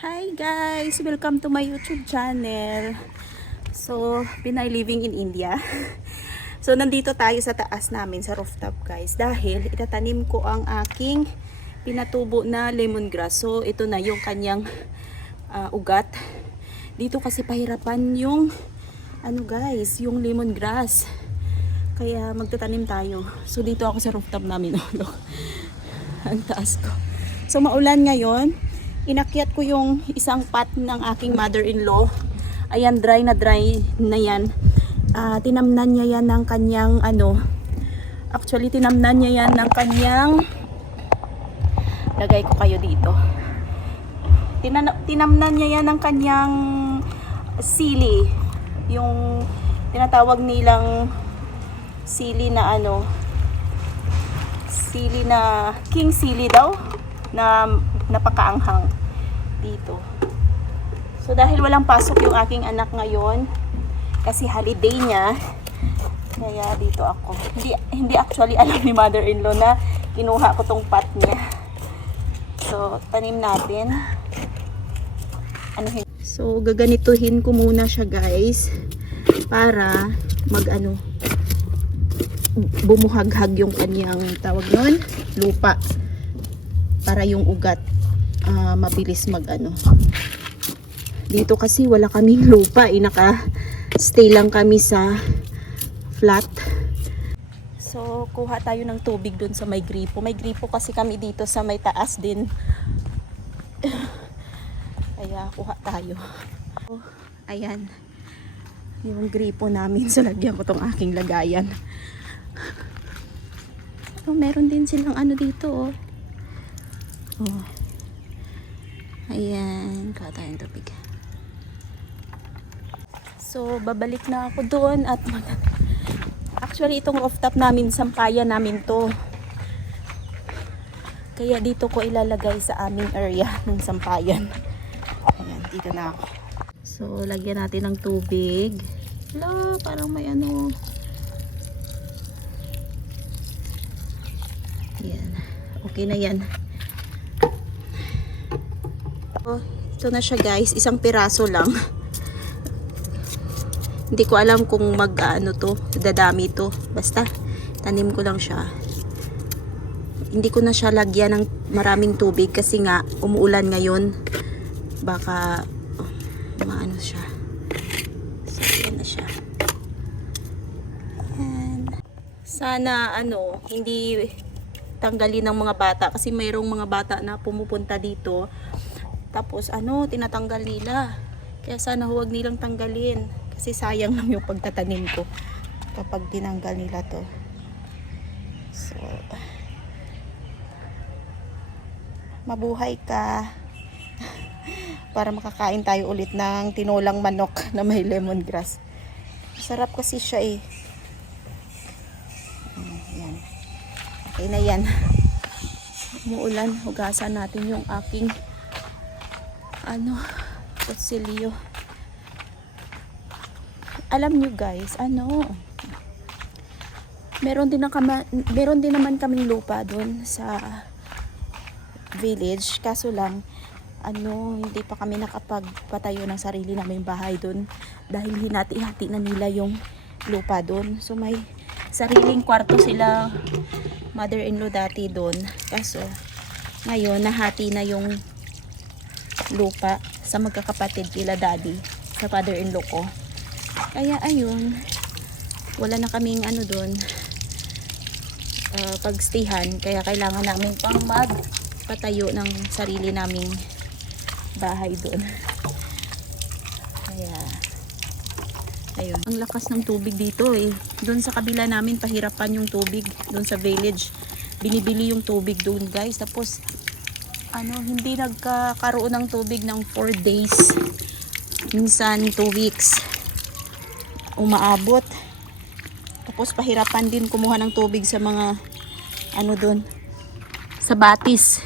Hi guys! Welcome to my YouTube channel. So, Pinay living in India. So, nandito tayo sa taas namin sa rooftop guys. Dahil itatanim ko ang aking pinatubo na lemongrass. So, ito na yung kanyang ugat. Dito kasi pahirapan yung guys, yung lemongrass. Kaya magtatanim tayo. So, dito ako sa rooftop namin. Ang taas ko. So, maulan ngayon. Inakyat ko yung isang pot ng aking mother-in-law. Ayan, dry na yan. Tinamnan niya yan ng kanyang actually tinamnan niya yan ng kanyang, lagay ko kayo dito. Tinamnan niya yan ng kanyang sili. Yung tinatawag nilang sili na sili na king sili daw na napakaanghang dito. So dahil walang pasok yung aking anak ngayon kasi holiday niya, kaya dito ako. Hindi actually alam ni mother-in-law na kinuha ko tong pot niya. So tanim natin. So gaganituhin ko muna siya guys para bumuhaghag yung kanyang tawag nun, lupa, para yung ugat mabilis dito kasi wala kaming lupa, naka-stay lang kami sa flat. So kuha tayo ng tubig dun sa may gripo. May gripo kasi kami dito sa may taas din. Kaya kuha tayo. Ayan yung gripo namin. So lagyan ko tong aking lagayan. So, meron din silang dito oh. Ayan, kuha tayong tubig. So, babalik na ako doon at actually, itong rooftop namin, sampayan namin to. Kaya dito ko ilalagay sa aming area ng sampayan. Ayan, dito na ako. So, lagyan natin ng tubig. Hala, parang may Ayan. Okay na yan. Ito na siya guys, isang piraso lang. Hindi ko alam kung dadami to. Basta tanim ko lang siya. Hindi ko na siya lagyan ng maraming tubig kasi nga umuulan ngayon. Baka maano siya. So yan na siya. Ayan. Sana hindi tanggalin ng mga bata kasi mayroong mga bata na pumupunta dito. Tapos tinatanggal nila. Kaya sana huwag nilang tanggalin. Kasi sayang lang yung pagtatanim ko kapag tinanggal nila to. So, mabuhay ka. Para makakain tayo ulit ng tinolang manok na may lemongrass. Sarap kasi siya eh. Ayan. Okay na yan. Umuulan. Hugasan natin yung aking kutsilyo. Alam nyo guys, meron din naman kaming lupa doon sa village. Kaso lang, hindi pa kami nakapagpatayo ng sarili naming bahay doon. Dahil hinati-hati na nila yung lupa doon. So may sariling kwarto sila mother-in-law dati doon. Kaso, ngayon, nahati na yung lupa sa magkakapatid nila daddy sa father-in-law ko. Kaya ayun, wala na kaming doon pagstayhan, kaya kailangan namin pang magpatayo ng sarili naming bahay doon. Kaya ayun, ang lakas ng tubig dito eh. Doon sa kabila namin pahirapan yung tubig doon sa village. Binibili yung tubig doon guys. Tapos hindi nagkakaroon ng tubig ng 4 days. Minsan 2 weeks. Umaabot. Tapos pahirapan din kumuha ng tubig sa mga doon. Sa batis.